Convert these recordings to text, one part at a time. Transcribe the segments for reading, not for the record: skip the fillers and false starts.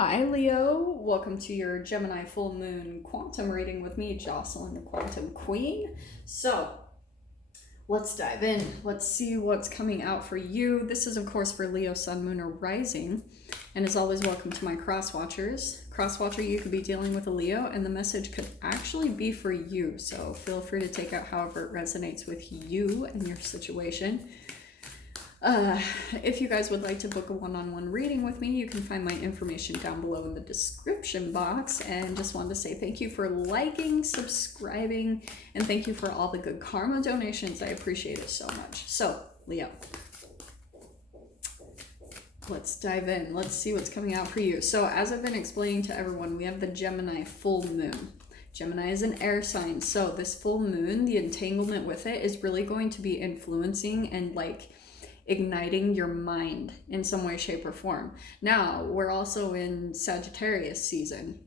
Hi Leo, welcome to your Gemini full moon quantum reading with me, Jocelyn, the Quantum Queen. So let's dive in. Let's see what's coming out for you. This is of course for Leo, Sun, Moon, or Rising. And as always, welcome to my cross watchers. Cross watcher, you could be dealing with a Leo and the message could actually be for you. So feel free to take out however it resonates with you and your situation. If you guys would like to book a one-on-one reading with me, you can find my information down below in the description box. And just wanted to say thank you for liking, subscribing, and thank you for all the good karma donations. I appreciate it so much. So, Leo, let's dive in. Let's see what's coming out for you. So, as I've been explaining to everyone, we have the Gemini full moon. Gemini is an air sign. So, this full moon, the entanglement with it is really going to be influencing and igniting your mind in some way, shape, or form. Now, we're also in Sagittarius season.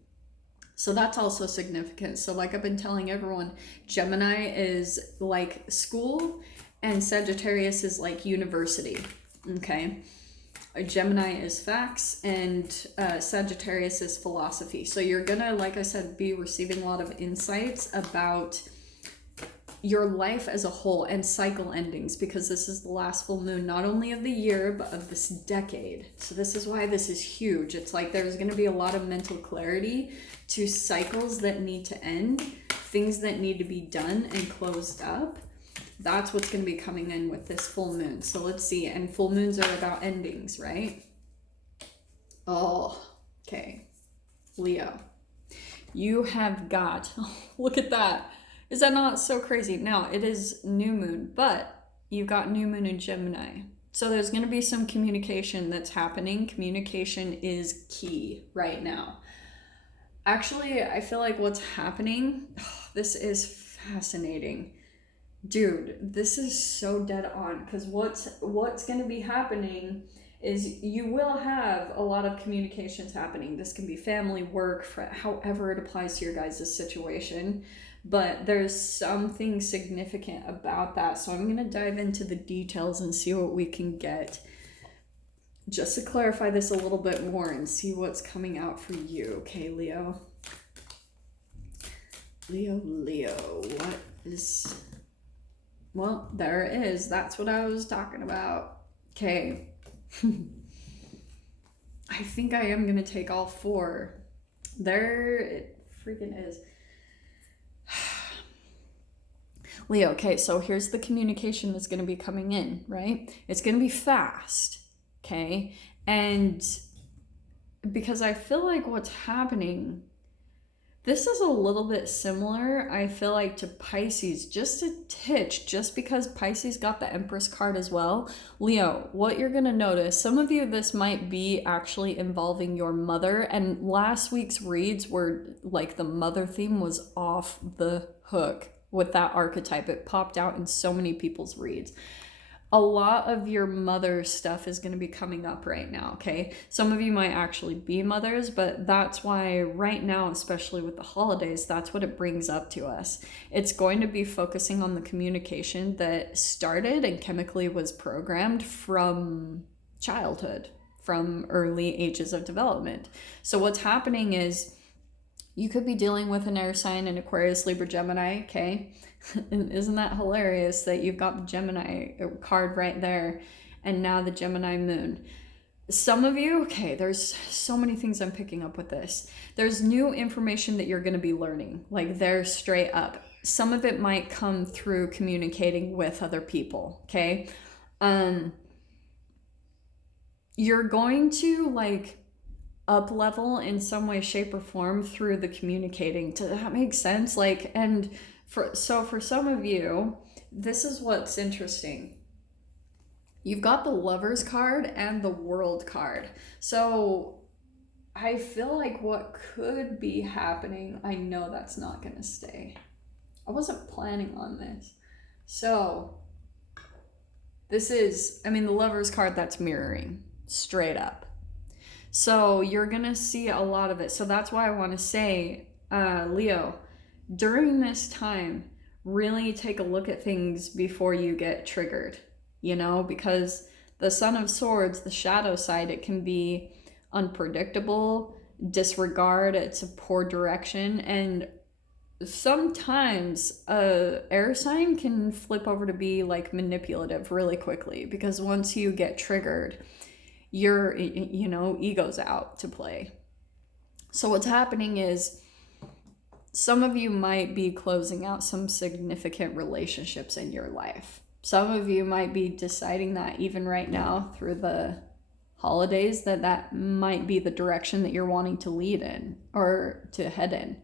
So that's also significant. So like I've been telling everyone, Gemini is like school and Sagittarius is like university, okay? Gemini is facts and Sagittarius is philosophy. So you're gonna, like I said, be receiving a lot of insights about your life as a whole and cycle endings, because this is the last full moon, not only of the year, but of this decade. So this is why this is huge. It's like there's going to be a lot of mental clarity to cycles that need to end, things that need to be done and closed up. That's what's going to be coming in with this full moon. So let's see. And full moons are about endings, right? Oh, okay. Leo, you have got, look at that. Is that not so crazy? Now, it is new moon, but you've got new moon in Gemini. So there's going to be some communication that's happening. Communication is key right now. Actually, I feel like what's happening, this is fascinating. Dude, this is so dead on, because what's going to be happening is you will have a lot of communications happening. This can be family, work, however it applies to your guys' situation. But there's something significant about that. So I'm going to dive into the details and see what we can get just to clarify this a little bit more and see what's coming out for you. Okay, Leo. Leo, what is... Well, there it is. That's what I was talking about. Okay. I think I am going to take all four. There it freaking is. Leo, okay, so here's the communication that's going to be coming in, right? It's going to be fast, okay? And because I feel like what's happening, this is a little bit similar, I feel like, to Pisces, just a titch, just because Pisces got the Empress card as well. Leo, what you're going to notice, some of you, this might be actually involving your mother, and last week's reads were like the mother theme was off the hook. With that archetype, it popped out in so many people's reads. A lot of your mother stuff is going to be coming up right now, okay? Some of you might actually be mothers, but that's why right now, especially with the holidays, that's what it brings up to us. It's going to be focusing on the communication that started and chemically was programmed from childhood, from early ages of development. So what's happening is you could be dealing with an air sign, an Aquarius, Libra, Gemini, okay? And isn't that hilarious that you've got the Gemini card right there and now the Gemini moon? Some of you, okay, there's so many things I'm picking up with this. There's new information that you're going to be learning, like they're straight up. Some of it might come through communicating with other people, okay? You're going to up level in some way, shape, or form through the communicating. Does that make sense? For some of you, this is what's interesting. You've got the Lovers card and the World card. So I feel like what could be happening, I know that's not going to stay. I wasn't planning on this. So this is, the Lovers card, that's mirroring straight up. So you're going to see a lot of it. So that's why I want to say, Leo, during this time, really take a look at things before you get triggered, because the Son of Swords, the shadow side, it can be unpredictable. disregard, it's a poor direction. And sometimes a air sign can flip over to be like manipulative really quickly, because once you get triggered, your ego's out to play. So what's happening is some of you might be closing out some significant relationships in your life. Some of you might be deciding that even right now through the holidays, that might be the direction that you're wanting to lead in or to head in.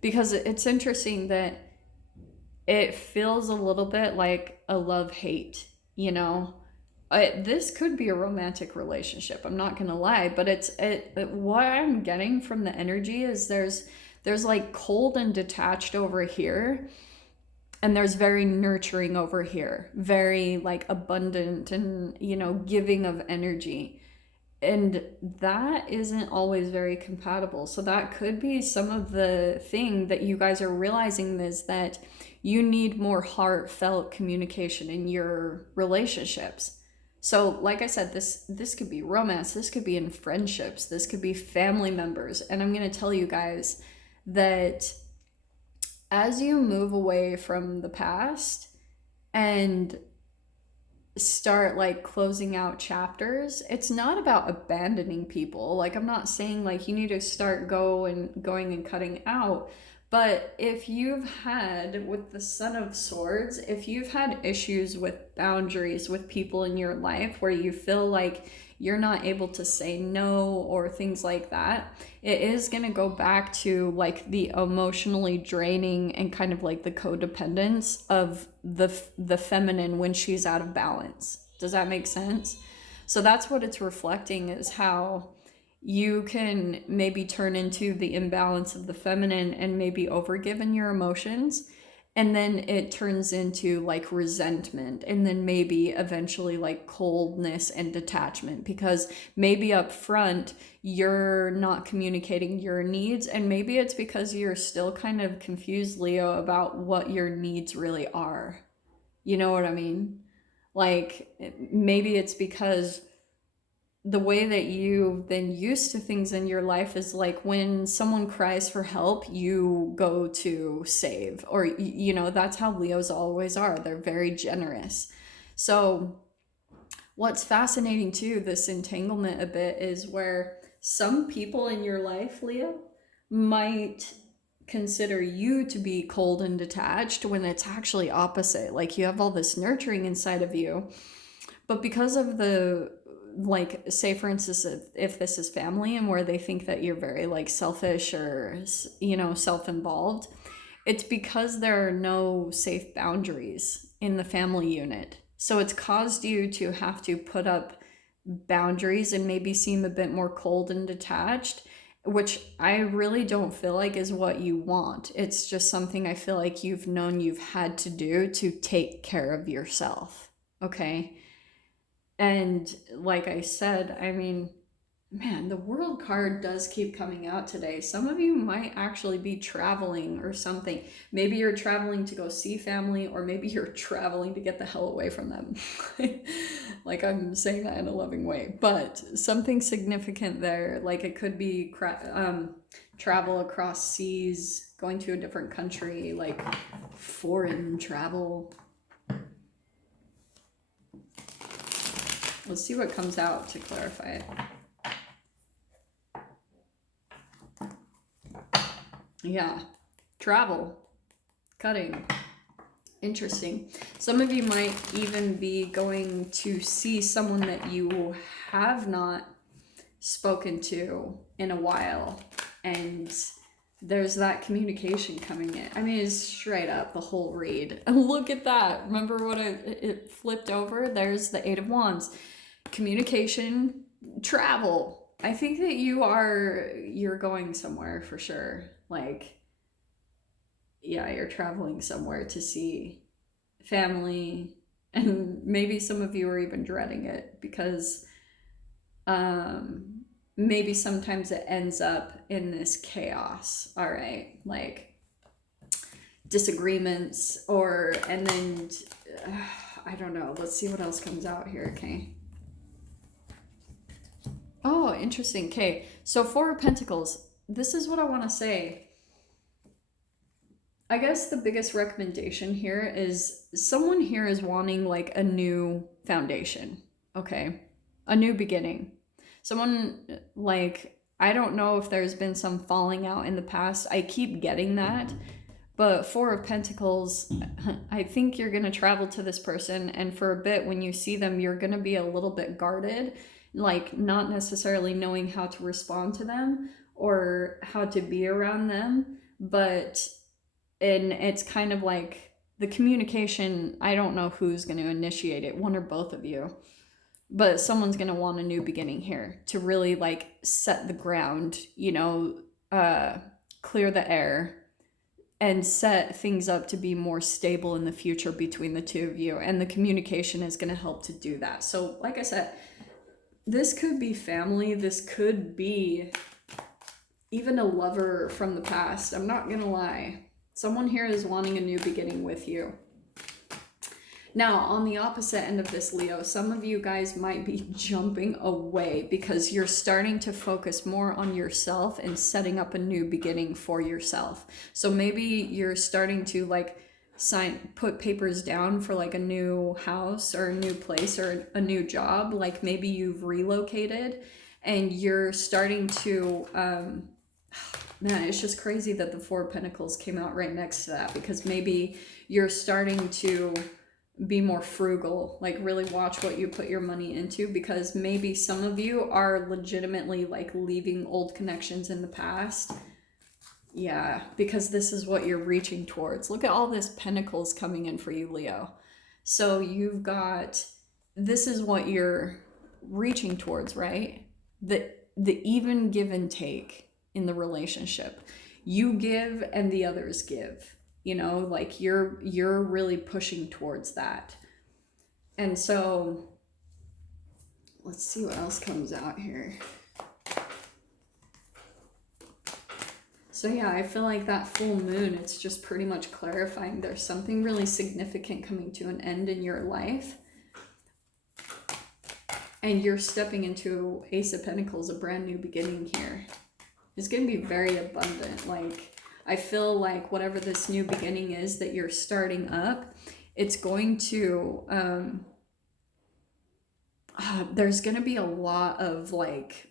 Because it's interesting that it feels a little bit like a love-hate, this could be a romantic relationship, I'm not gonna lie, but what I'm getting from the energy is there's like cold and detached over here, and there's very nurturing over here, very like abundant and giving of energy. And that isn't always very compatible. So that could be some of the thing that you guys are realizing, is that you need more heartfelt communication in your relationships. So like I said, this could be romance, this could be in friendships, this could be family members. And I'm going to tell you guys that as you move away from the past and start like closing out chapters, it's not about abandoning people. Like, I'm not saying like you need to start going and cutting out, but if you've had, with the Son of Swords, if you've had issues with boundaries with people in your life where you feel like you're not able to say no or things like that, it is going to go back to like the emotionally draining and kind of like the codependence of the feminine when she's out of balance. Does that make sense? So that's what it's reflecting, is how you can maybe turn into the imbalance of the feminine and maybe overgive in your emotions. And then it turns into like resentment, and then maybe eventually like coldness and detachment, because maybe up front you're not communicating your needs, and maybe it's because you're still kind of confused, Leo, about what your needs really are. You know what I mean? Like, maybe it's because the way that you've been used to things in your life is like when someone cries for help, you go to save, or that's how Leos always are. They're very generous. So what's fascinating too, this entanglement a bit, is where some people in your life, Leo, might consider you to be cold and detached when it's actually opposite. Like, you have all this nurturing inside of you, but because of the, like, say for instance, if this is family and where they think that you're very like selfish or self-involved, it's because there are no safe boundaries in the family unit. So it's caused you to have to put up boundaries and maybe seem a bit more cold and detached, which I really don't feel like is what you want. It's just something I feel like you've known you've had to do to take care of yourself. Okay. And like I said, I mean, man, the World card does keep coming out today. Some of you might actually be traveling or something. Maybe you're traveling to go see family, or maybe you're traveling to get the hell away from them. Like, I'm saying that in a loving way, but something significant there. Like, it could be travel across seas, going to a different country, like foreign travel. Let's see what comes out to clarify it. Yeah, travel, cutting. Interesting. Some of you might even be going to see someone that you have not spoken to in a while, and there's that communication coming in. I mean, it's straight up the whole read. And look at that. Remember what it flipped over? There's the Eight of Wands. Communication, travel. I think that you're going somewhere for sure. Like, yeah, you're traveling somewhere to see family, and maybe some of you are even dreading it, because maybe sometimes it ends up in this chaos, all right? Like disagreements, and then I don't know. Let's see what else comes out here, okay? Oh, interesting. Okay, so Four of Pentacles. This is what I want to say. I guess the biggest recommendation here is someone here is wanting like a new foundation, okay? A new beginning. Someone like, I don't know if there's been some falling out in the past. I keep getting that. But Four of Pentacles, I think you're going to travel to this person, and for a bit, when you see them, you're going to be a little bit guarded, like not necessarily knowing how to respond to them or how to be around them. But, and it's kind of like the communication, I don't know who's going to initiate it, one or both of you. But someone's going to want a new beginning here to really like set the ground, you know, clear the air and set things up to be more stable in the future between the two of you. And the communication is going to help to do that. So, like I said, this could be family. This could be even a lover from the past. I'm not going to lie. Someone here is wanting a new beginning with you. Now, on the opposite end of this, Leo, some of you guys might be jumping away because you're starting to focus more on yourself and setting up a new beginning for yourself. So maybe you're starting to like put papers down for like a new house or a new place or a new job. Like maybe you've relocated and you're starting to, man, it's just crazy that the Four of Pentacles came out right next to that, because maybe you're starting to be more frugal, like really watch what you put your money into, because maybe some of you are legitimately like leaving old connections in the past. Yeah, because this is what you're reaching towards. Look at all this pentacles coming in for you, Leo. So you've got, this is what you're reaching towards, right? The even give and take in the relationship. You give and the others give. You know, like you're really pushing towards that. And so let's see what else comes out here. So yeah, I feel like that full moon, it's just pretty much clarifying there's something really significant coming to an end in your life. And you're stepping into Ace of Pentacles, a brand new beginning here. It's going to be very abundant. Like, I feel like whatever this new beginning is that you're starting up, it's going to, there's going to be a lot of like,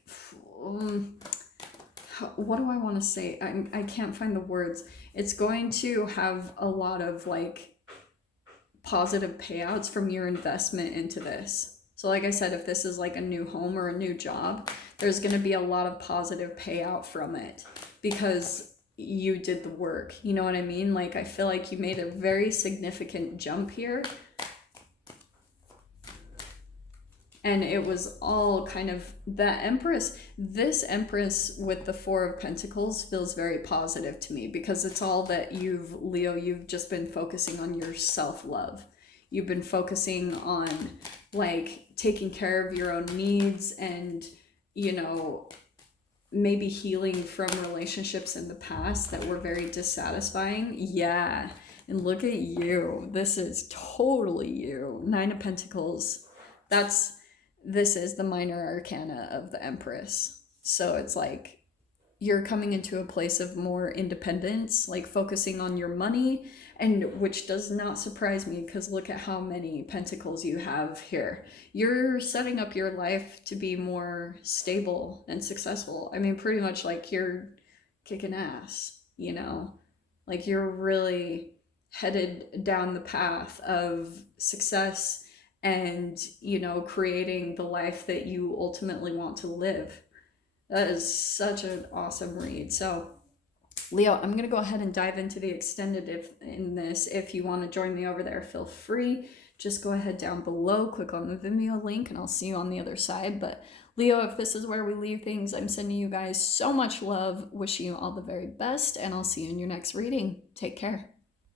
what do I want to say? I can't find the words. It's going to have a lot of like positive payouts from your investment into this. So like I said, if this is like a new home or a new job, there's going to be a lot of positive payout from it because you did the work. You know what I mean? Like, I feel like you made a very significant jump here. And it was all kind of the Empress. This Empress with the Four of Pentacles feels very positive to me because it's all that Leo, you've just been focusing on your self-love. You've been focusing on like taking care of your own needs and, you know, maybe healing from relationships in the past that were very dissatisfying. Yeah. And look at you. This is totally you. Nine of Pentacles. This is the minor arcana of the Empress. So it's like you're coming into a place of more independence, like focusing on your money, and which does not surprise me because look at how many pentacles you have here. You're setting up your life to be more stable and successful. I mean, pretty much like you're kicking ass, you know? Like you're really headed down the path of success and, you know, creating the life that you ultimately want to live. That is such an awesome read. So Leo, I'm going to go ahead and dive into the extended in this. If you want to join me over there, feel free. Just go ahead down below, click on the Vimeo link, and I'll see you on the other side. But Leo, if this is where we leave things, I'm sending you guys so much love, wishing you all the very best, and I'll see you in your next reading. Take care.